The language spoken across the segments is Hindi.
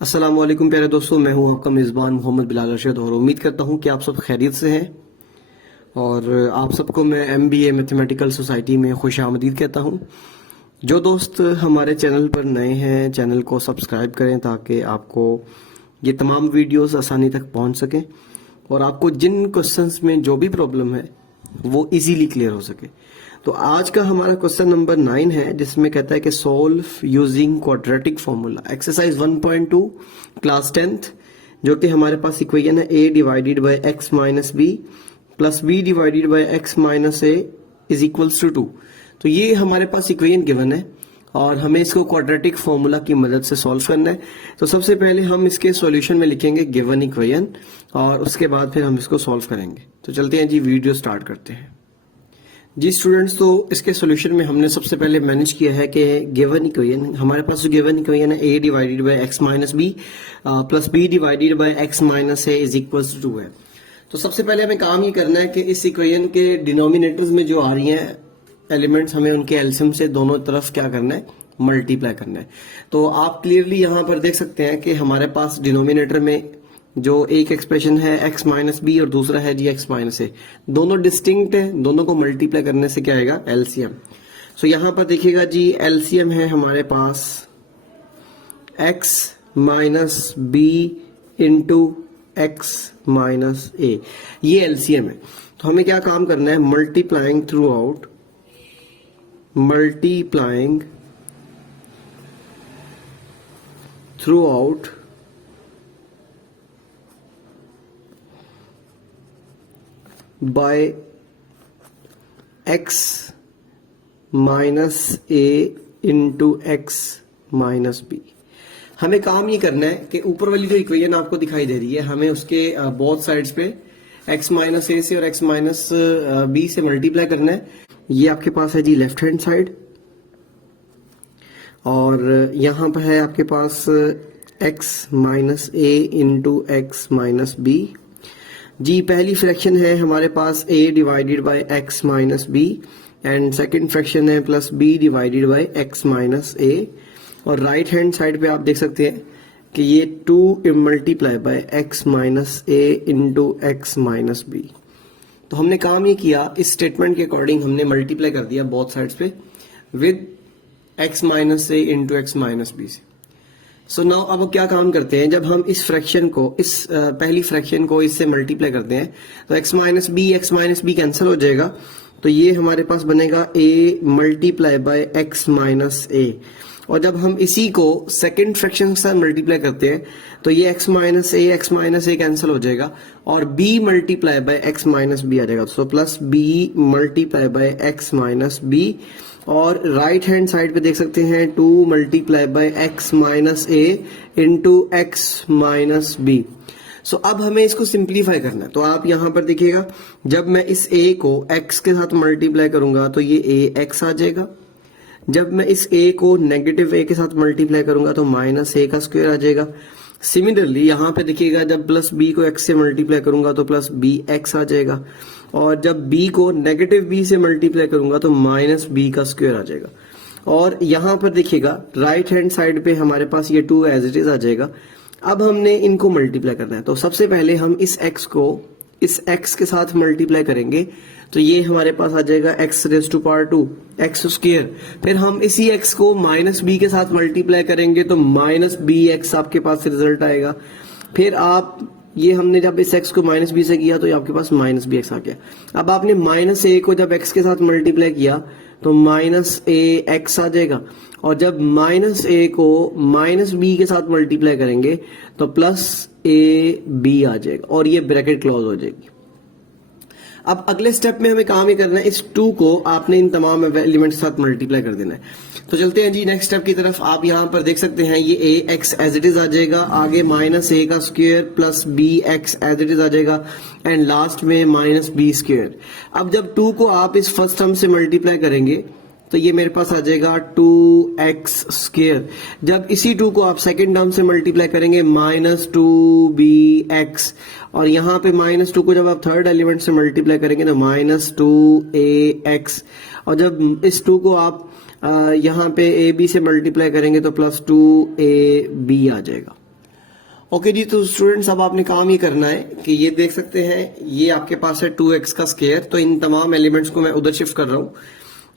अस्सलाम वालेकुम प्यारे दोस्तों, मैं हूं आपका मेज़बान मोहम्मद बिलाल अरशद और उम्मीद करता हूं कि आप सब खैरियत से हैं। और आप सबको मैं MBA मैथमेटिकल सोसाइटी में खुश आमदीद कहता हूं। जो दोस्त हमारे चैनल पर नए हैं, चैनल को सब्सक्राइब करें ताकि आपको ये तमाम वीडियोस आसानी तक पहुंच सकें और आपको जिन क्वेश्चंस में जो भी प्रॉब्लम है वो इजीली क्लियर हो सके। तो आज का हमारा क्वेश्चन नंबर 9 है, जिसमें कहता है कि solve using quadratic formula, exercise 1.2 class 10th, जो कि हमारे पास इक्वेशन है a divided by x minus b plus b divided by x minus a is equals to 2। तो ये हमारे पास इक्वेशन गिवन है और हमें इसको क्वाड्रेटिक फॉर्मूला की मदद से सॉल्व करना है। तो सबसे पहले हम इसके सॉल्यूशन में लिखेंगे गिवन इक्वेशन और उसके बाद फिर हम इसको सॉल्व करेंगे। तो चलते हैं जी, वीडियो स्टार्ट करते हैं जी स्टूडेंट्स। तो इसके सॉल्यूशन में हमने सबसे पहले मैनेज किया है कि गिवन इक्वेशन, हमारे पास जो गिवन इक्वेशन है a divided by x minus b plus b divided by x minus a is equals to 2 है। तो सबसे पहले हमें काम ये करना है कि इस इक्वेशन के डिनोमिनेटर्स में जो आ रही हैं एलिमेंट्स, हमें उनके एलसीएम से दोनों तरफ क्या करना है, मल्टीप्लाई करना है। तो आप क्लियरली यहाँ पर देख सकते हैं कि हमारे पास डिनोमिनेटर में जो एक एक्सप्रेशन है x माइनस बी और दूसरा है जी x माइनस ए, दोनों डिस्टिंक्ट है, दोनों को मल्टीप्लाई करने से क्या आएगा, एलसीएम। सो यहाँ पर देखिएगा जी, एलसीएम है हमारे पास x minus b into x minus a, ये एलसीएम है। तो हमें क्या काम करना है, multiplying throughout by x minus a into x minus b. हमें काम ये करना है कि ऊपर वाली जो इक्वेशन आपको दिखाई दे रही है, हमें उसके बोथ साइड्स पे x माइनस ए से और x माइनस बी से मल्टीप्लाई करना है। ये आपके पास है जी लेफ्ट हैंड साइड और यहाँ पर है आपके पास x minus a into x minus b. जी पहली फ्रैक्शन है हमारे पास a divided by x minus b and second fraction है plus b divided by x minus a। और राइट हैंड साइड पे आप देख सकते हैं कि ये 2 multiply by x minus a into x minus b. तो हमने काम ये किया, इस स्टेटमेंट के अकॉर्डिंग हमने मल्टीप्लाई कर दिया बोथ साइड्स पे with x minus a into x minus b से। सो नाउ अब क्या काम करते हैं, जब हम इस फ्रैक्शन को, इस पहली फ्रैक्शन को इससे मल्टीप्लाई करते हैं तो x माइनस बी कैंसिल हो जाएगा। तो ये हमारे पास बनेगा a multiply by x minus a। और जब हम इसी को सेकंड फ्रैक्शन के साथ मल्टीप्लाई करते हैं तो ये x माइनस a कैंसिल हो जाएगा और b multiply by x minus b आ जाएगा। So plus b multiply by x minus b. और राइट हैंड साइड पे देख सकते हैं 2 multiply by x minus a into x minus b. So अब हमें इसको सिंप्लीफाई करना है। तो आप यहाँ पर देखिएगा, जब मैं इस a को x के साथ मल्टीप्लाई करूंगा तो ये ax आ जाएगा। जब मैं इस a को नेगेटिव a के साथ मल्टीप्लाई करूंगा तो माइनस a का स्क्वायर आ जाएगा। सिमिलरली यहाँ पे देखिएगा, जब प्लस b को x से मल्टीप्लाई करूंगा तो प्लस bx आ जाएगा और जब b को नेगेटिव b से मल्टीप्लाई करूंगा तो माइनस b का स्क्वायर आ जाएगा। और यहाँ पर देखिएगा राइट हैंड साइड पे हमारे पास ये 2 एज इट इज आ जाएगा। अब हमने इनको मल्टीप्लाई करना है। तो सबसे पहले हम इस x को इस x के साथ मल्टीप्लाई करेंगे तो ये हमारे पास आ जाएगा x raise to power 2 x square. फिर हम इसी x को माइनस b के साथ मल्टीप्लाई करेंगे तो माइनस बी एक्स आपके पास रिजल्ट आएगा। फिर आप ये हमने जब इस x को माइनस बी से किया तो ये आपके पास माइनस बी एक्स आ गया। अब आपने माइनस a को जब x के साथ मल्टीप्लाई किया तो माइनस a एक्स आ जाएगा और जब माइनस a को माइनस b के साथ मल्टीप्लाई करेंगे तो प्लस a b आ जाएगा और ये ब्रैकेट क्लोज हो जाएगी। अब अगले स्टेप में हमें काम ये करना है, इस 2 को आपने इन तमाम एलिमेंट्स के साथ मल्टीप्लाई कर देना है। तो चलते हैं जी नेक्स्ट स्टेप की तरफ। आप यहाँ पर देख सकते हैं ये a x as it is आ जाएगा, आगे माइनस a का square plus b x as it is आ जाएगा एंड लास्ट में माइनस b स्क्वायर। अब जब 2 को आप इस फर्स्ट टर्म से मल्टीप्लाई करेंगे तो ये मेरे पास आ जाएगा 2x स्क्वायर। जब इसी 2 को आप सेकंड टर्म से मल्टीप्लाई करेंगे माइनस 2bx और यहाँ पे माइनस 2 को जब आप थर्ड एलिमेंट से मल्टीप्लाई करेंगे तो माइनस 2ax और जब इस 2 को आप यहाँ पे ab से मल्टीप्लाई करेंगे तो प्लस 2ab आ जाएगा। ओके जी, तो स्टूडेंट्स अब आपने काम ये करना है कि ये देख सकते हैं ये आपके पास है 2x का स्क्वायर, तो इन तमाम एलिमेंट्स को मैं उधर शिफ्ट कर रहा हूँ,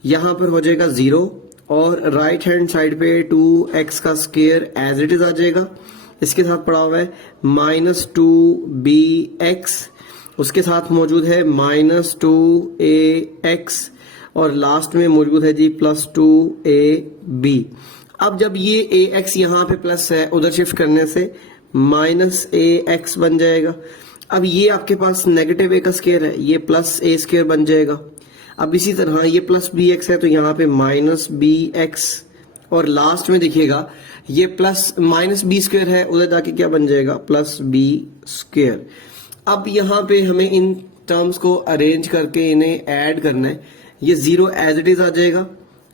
यहाँ पर हो जाएगा 0 और राइट हैंड साइड पे 2x का स्क्वायर एज इट इज आ जाएगा। इसके साथ पड़ा हुआ है -2bx, उसके साथ मौजूद है -2ax और लास्ट में मौजूद है जी +2ab। अब जब ये ax यहाँ पे प्लस है, उधर शिफ्ट करने से -ax बन जाएगा। अब ये आपके पास नेगेटिव a का स्क्वायर है, ये +a स्क्वायर बन जाएगा। अब इसी तरह ये +bx है तो यहाँ पे -bx और लास्ट में देखिएगा ये -b स्क्वायर है, उधर जाके क्या बन जाएगा +b स्क्वायर। अब यहाँ पे हमें इन टर्म्स को अरेंज करके इन्हें ऐड करना है। ये 0 एज इट इज आ जाएगा,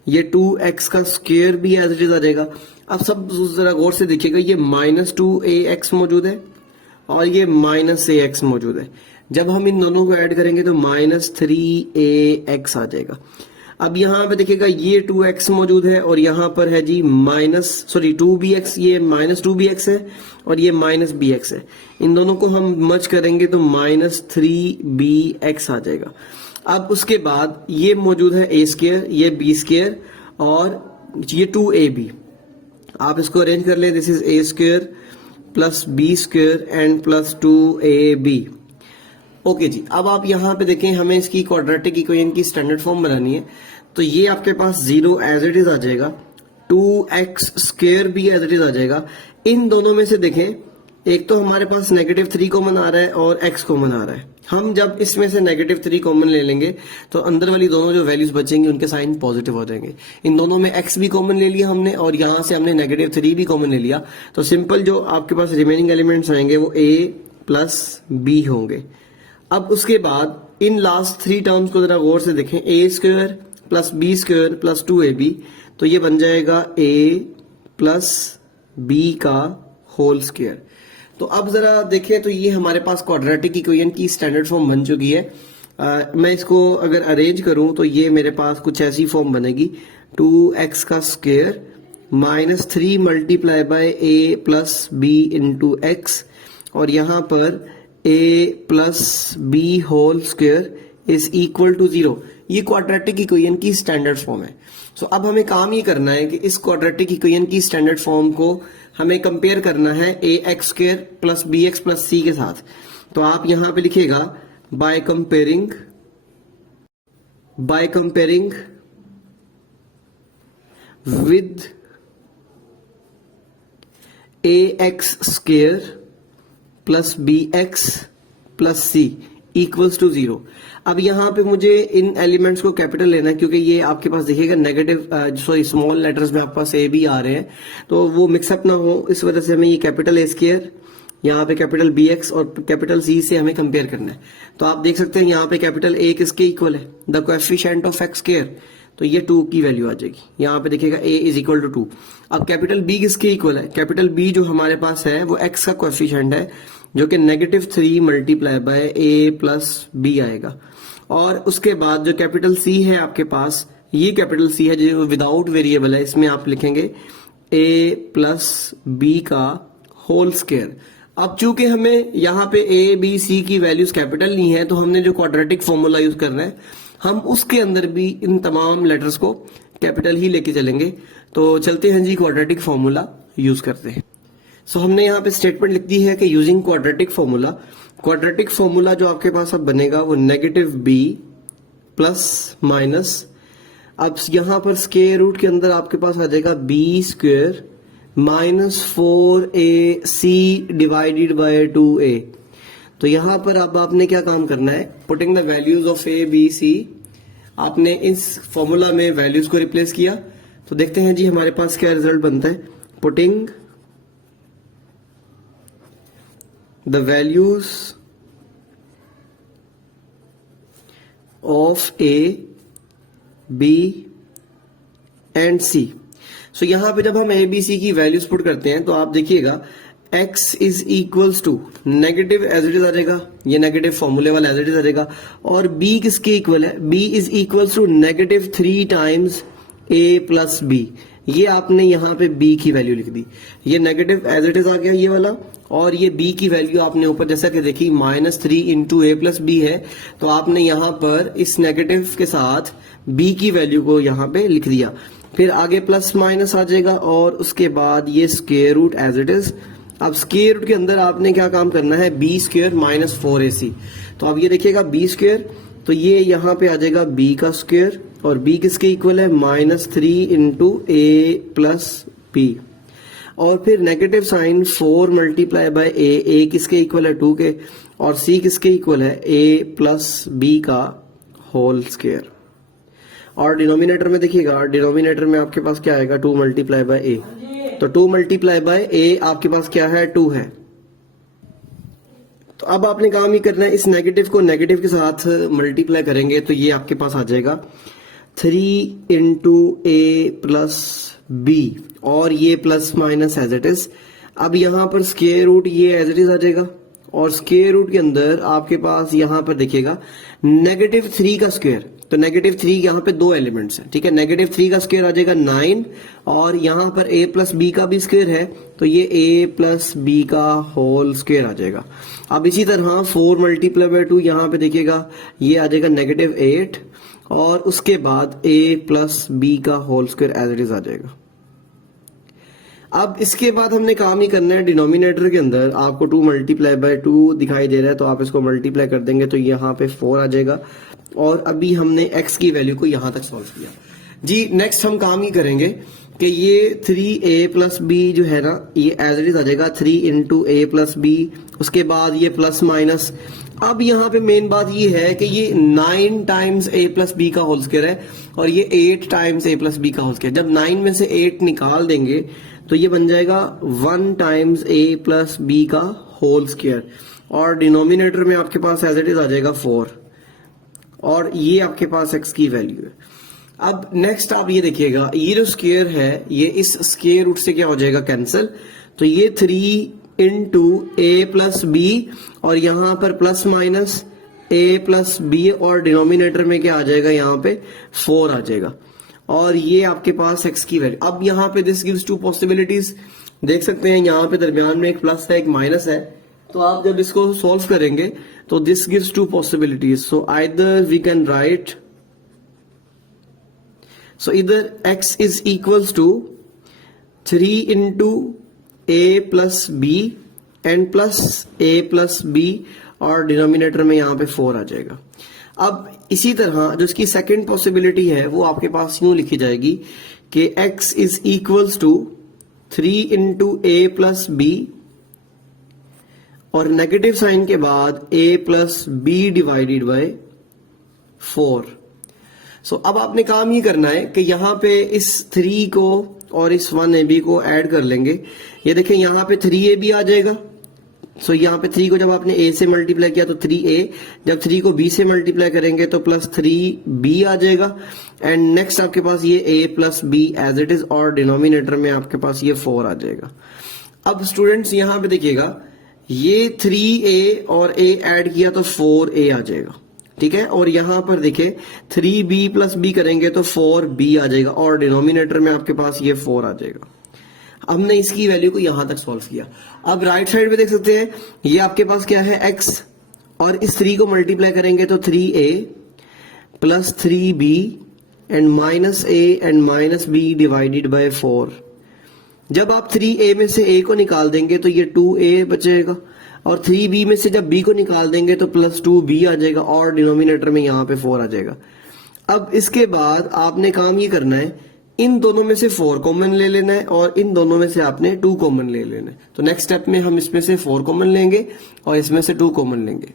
ये 2x का स्क्वायर भी एज इट इज आ जाएगा। अब सब जरा गौर से देखिएगा, ये -2ax मौजूद है और ये -ax मौजूद है। जब हम इन दोनों को ऐड करेंगे तो -3ax आ जाएगा। अब यहाँ पे देखिएगा ये 2x मौजूद है और यहाँ पर है जी 2bx, ये -2bx है और ये -bx है। इन दोनों को हम मर्ज करेंगे तो -3bx आ जाएगा। अब उसके बाद ये मौजूद है a स्क्वायर, ये b स्क्वायर और ये 2ab। आप इसको अरेंज कर ले, this is a square plus b square and +2ab। Okay जी, अब आप यहाँ पे देखें, हमें इसकी क्वाड्रेटिक इक्वेशन की स्टैंडर्ड फॉर्म बनानी है। तो ये आपके पास 0 एज इट इज आ जाएगा, 2x स्क्वायर भी एज इट इज आ जाएगा। इन दोनों में से देखें, एक तो हमारे पास -3 कॉमन आ रहा है और x कॉमन आ रहा है। हम जब इसमें से -3 कॉमन ले लेंगे तो अंदर वाली दोनों जो वैल्यूज बचेंगी उनके साइन पॉजिटिव हो जाएंगे। इन दोनों में x भी कॉमन ले लिया हमने और यहाँ से हमने -3 भी कॉमन ले लिया, तो सिंपल जो आपके पास रिमेनिंग एलिमेंट्स आएंगे वो a प्लस b होंगे। अब उसके बाद इन लास्ट 3 टर्म्स को जरा गौर से देखें, a square plus b square plus 2ab, तो ये बन जाएगा a प्लस b का होल स्क्वायर। तो अब जरा देखें तो ये हमारे पास क्वाड्रेटिक इक्वेशन की स्टैंडर्ड फॉर्म बन चुकी है। मैं इसको अगर अरेंज करूं तो ये मेरे पास कुछ ऐसी फॉर्म बनेगी, 2x का square -3 multiply by a plus b into x और यहाँ पर a plus b whole square is equal to 0। ये क्वाड्रेटिक इक्वेशन की स्टैंडर्ड फॉर्म है। सो अब हमें काम ये करना है कि इस क्वाड्रेटिक इक्वेशन की स्टैंडर्ड फॉर्म को हमें कंपेयर करना है ax square plus bx plus c के साथ। तो आप यहां पे लिखिएगा by comparing with ax square plus bx plus c equals to 0। अब यहाँ पे मुझे इन एलिमेंट्स को कैपिटल लेना है, क्योंकि ये आपके पास देखिएगा नेगेटिव स्मॉल लेटर्स में आपके पास ए भी आ रहे हैं, तो वो मिक्सअप ना हो, इस वजह से हमें ये कैपिटल ए स्क्वायर, यहाँ पे कैपिटल बी एक्स और कैपिटल सी से हमें कंपेयर करना है। तो आप देख सकते हैं यहाँ पे कैपिटल ए किसके इक्वल है, the coefficient of x square, तो ये 2 की वैल्यू आ जाएगी। यहाँ पे देखिएगा a इज इक्वल टू 2। अब कैपिटल b किसके इक्वल है, कैपिटल b जो हमारे पास है वो x का कोएफिशिएंट है, जो कि -3 multiply by a plus b आएगा। और उसके बाद जो कैपिटल c है आपके पास, ये कैपिटल c है जो विदाउट वेरिएबल है, इसमें आप लिखेंगे a प्लस b का होल स्क्वायर। अब चूंकि हमें यहाँ पे a b c की वैल्यूज कैपिटल नहीं है, तो हमने जो क्वाड्रेटिक फॉर्मूला यूज करना है, हम उसके अंदर भी इन तमाम लेटर्स को कैपिटल ही लेके चलेंगे। तो चलते हैं जी, क्वाड्रेटिक फॉर्मूला यूज करते हैं। सो हमने यहाँ पे स्टेटमेंट लिख दी है कि यूजिंग क्वाड्रेटिक फॉर्मूला जो आपके पास अब बनेगा वो -b प्लस माइनस, अब यहाँ पर स्क्वायर रूट के अंदर आपके पास आ जाएगा b square -4ac divided by 2a। तो यहाँ पर अब आपने क्या काम करना है, putting the values of a b c, आपने इस फॉर्मूला में वैल्यूज को रिप्लेस किया। तो देखते हैं जी हमारे पास क्या रिजल्ट बनता है। Putting the values of a b and c। So यहाँ पे जब हम a b c की वैल्यूज पुट करते हैं तो आप देखिएगा x is equals to negative as it is आ जाएगा, ये नेगेटिव फॉर्मूले वाला एज इट इज आ जाएगा, और b किसके इक्वल है, b is equals to -3 times a plus b। ये आपने यहाँ पे b की वैल्यू लिख दी, ये नेगेटिव एज इट इज आ गया ये वाला, और ये b की वैल्यू आपने ऊपर जैसा कि देखी -3 इंटू a प्लस बी है, तो आपने यहाँ पर इस नेगेटिव के साथ b की वैल्यू को यहाँ पे लिख दिया। फिर आगे प्लस माइनस आ जाएगा और उसके बाद ये square root as it is. अब स्क्वायर रूट के अंदर आपने क्या काम करना है, बी स्क्वायर माइनस 4ac। तो अब ये देखिएगा बी स्क्वायर, तो ये यहाँ पे आ जाएगा b का स्क्वायर, और b किसके इक्वल है -3 इंटू a प्लस बी, और फिर negative sign 4 multiply by a किसके इक्वल है 2 के, और c किसके इक्वल है a प्लस बी का होल स्क्वायर। और डिनोमिनेटर में देखिएगा, डिनोमिनेटर में आपके पास क्या आएगा 2 मल्टीप्लाई बाय a, तो 2 मल्टीप्लाई बाय a आपके पास क्या है 2 है। तो अब आपने काम ही करना है, इस नेगेटिव को नेगेटिव के साथ मल्टीप्लाई करेंगे तो ये आपके पास आ जाएगा 3 इंटू a प्लस बी, और ये plus minus as it is. अब यहाँ पर स्क्वायर रूट ये एज इट इज आ जाएगा, और स्क्वायर रूट के अंदर आपके पास यहाँ पर देखिएगा -3 का स्क्वायर, तो -3 यहाँ पे 2 एलिमेंट्स हैं, ठीक है। -3 का स्क्वायर आ जाएगा 9, और यहाँ पर a प्लस बी का भी स्क्वायर है, तो ये a प्लस बी का होल स्क्वायर आ जाएगा। अब इसी तरह 4 मल्टीप्लाई बाय 2 यहाँ पे देखिएगा ये आ जाएगा -8, और उसके बाद a प्लस बी का whole square as it is आ जाएगा। अब इसके बाद हमने काम ही करना है, डिनोमिनेटर के अंदर आपको 2 मल्टीप्लाई बाय 2 दिखाई दे रहा है, तो आप इसको मल्टीप्लाई कर देंगे तो यहाँ पे 4 आ जाएगा। और अभी हमने x की वैल्यू को यहाँ तक सॉल्व किया जी। नेक्स्ट हम काम ही करेंगे कि ये 3a प्लस बी जो है ना, ये एज इट इज आ जाएगा 3 इंटू a प्लस बी, उसके बाद ये प्लस माइनस। अब यहाँ पे मेन बात ये है कि ये 9 टाइम्स a प्लस बी का होल स्क्वायर है, और ये 8 टाइम्स a प्लस बी का होल स्क्वायर। जब 9 में से 8 निकाल देंगे तो ये बन जाएगा 1 टाइम्स a प्लस बी का होल स्क्वायर, और डिनोमिनेटर में आपके पास एज इट इज आ जाएगा 4, और ये आपके पास x की वैल्यू है। अब नेक्स्ट आप ये देखिएगा, ये जो स्क्वायर है ये इस स्क्वायर रूट से क्या हो जाएगा कैंसिल, तो ये 3 इंटू a प्लस बी, और यहाँ पर plus minus a plus b, और डिनोमिनेटर में क्या आ जाएगा यहाँ पे 4 आ जाएगा, और ये आपके पास x की वैल्यू। अब यहाँ पे दिस गिव्स 2 पॉसिबिलिटीज, देख सकते हैं यहाँ पे दरमियान में एक प्लस है एक माइनस है, तो आप जब इसको सॉल्व करेंगे तो this gives 2 possibilities. So either we can write, so either x is equals to 3 into a plus b and plus a plus b, और डिनोमिनेटर में यहाँ पे 4 आ जाएगा। अब इसी तरह जो इसकी सेकंड पॉसिबिलिटी है वो आपके पास यूं लिखी जाएगी कि x is equals to 3 into a plus b, और नेगेटिव साइन के बाद a plus b divided by 4। So अब आपने काम ये करना है कि यहाँ पे इस 3 को और इस 1ab को ऐड कर लेंगे। ये देखें यहाँ पे 3ab आ जाएगा। सो यहाँ पे 3 को जब आपने a से मल्टीप्लाई किया तो 3a, जब 3 को b से मल्टीप्लाई करेंगे तो प्लस 3b आ जाएगा। एंड नेक्स्ट आपके पास ये a plus b as it is, और डिनोमिनेटर में आपके पास ये 4 आ जाएगा। अब स्टूडेंट्स यहाँ पे देखिएगा, ये 3a और a ऐड किया तो 4a आ जाएगा, ठीक है। और यहां पर देखें 3b प्लस b करेंगे तो 4b आ जाएगा, और डिनोमिनेटर में आपके पास ये 4 आ जाएगा। हमने इसकी वैल्यू को यहां तक सॉल्व किया। अब राइट साइड पे देख सकते हैं ये आपके पास क्या है x, और इस 3 को मल्टीप्लाई करेंगे तो 3a plus 3b and minus a and minus b divided by 4। जब आप 3a में से a को निकाल देंगे तो ये 2a बचेगा, और 3b में से जब b को निकाल देंगे तो प्लस 2b आ जाएगा, और डिनोमिनेटर में यहाँ पे 4 आ जाएगा। अब इसके बाद आपने काम ये करना है, इन दोनों में से 4 कॉमन ले लेना है, और इन दोनों में से आपने 2 कॉमन ले लेना है। तो नेक्स्ट स्टेप में हम इसमें से 4 कॉमन लेंगे और इसमें से 2 कॉमन लेंगे।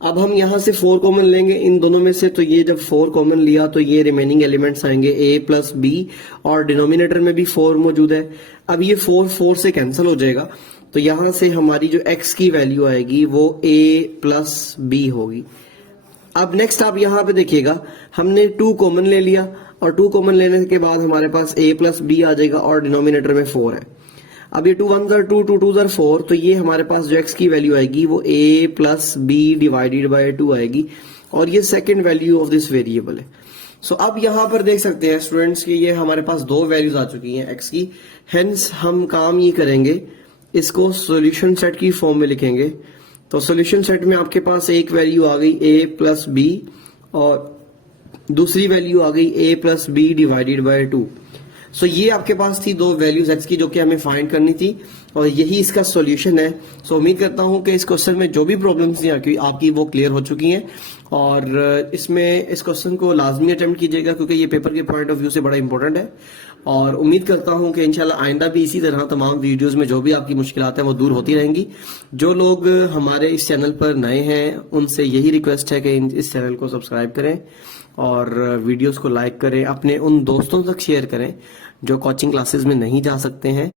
अब हम यहाँ से 4 कॉमन लेंगे इन दोनों में से, तो ये जब 4 कॉमन लिया तो ये रिमेनिंग एलिमेंट्स आएंगे a प्लस बी, और डिनोमिनेटर में भी 4 मौजूद है। अब ये 4 से कैंसिल हो जाएगा, तो यहां से हमारी जो x की वैल्यू आएगी वो a प्लस बी होगी। अब नेक्स्ट आप यहाँ पे देखिएगा, हमने 2 कॉमन ले लिया, और 2 कॉमन लेने के बाद हमारे पास a प्लस बी आ जाएगा, और डिनोमिनेटर में 4 है। अब ये 2 1 2 2 2 4, तो ये हमारे पास जो x की वैल्यू आएगी वो a plus b divided by 2 आएगी, और ये second value of this variable है। सो अब यहाँ पर देख सकते हैं स्टूडेंट्स कि ये हमारे पास दो वैल्यूज आ चुकी हैं एक्स की। हेंस हम काम ये करेंगे, इसको सॉल्यूशन सेट की फॉर्म में लिखेंगे। तो सॉल्यूशन सेट में आपके पास एक वैल्यू आ गई a प्लस बी और दूसरी वैल्यू आ गई a plus b divided by 2। So ये आपके पास थी दो वैल्यूज x की जो कि हमें फाइंड करनी थी और यही इसका सॉल्यूशन है। सो उम्मीद करता हूं कि इस क्वेश्चन में जो भी प्रॉब्लम्स थी आपकी वो क्लियर हो चुकी हैं और इसमें इस क्वेश्चन को लाजमी अटेम्प्ट कीजिएगा क्योंकि ये पेपर के पॉइंट ऑफ व्यू से बड़ा इंपॉर्टेंट है। और उम्मीद करता हूं कि इंशाल्लाह आइंदा भी इसी तरह तमाम वीडियोस में जो भी आपकी मुश्किलात हैं वो दूर होती रहेंगी। जो लोग हमारे इस चैनल पर नए हैं उनसे यही रिक्वेस्ट है कि इस चैनल को सब्सक्राइब करें और वीडियोस को लाइक करें, अपने उन दोस्तों तक शेयर करें जो कोचिंग क्लासेस में नहीं जा सकते हैं।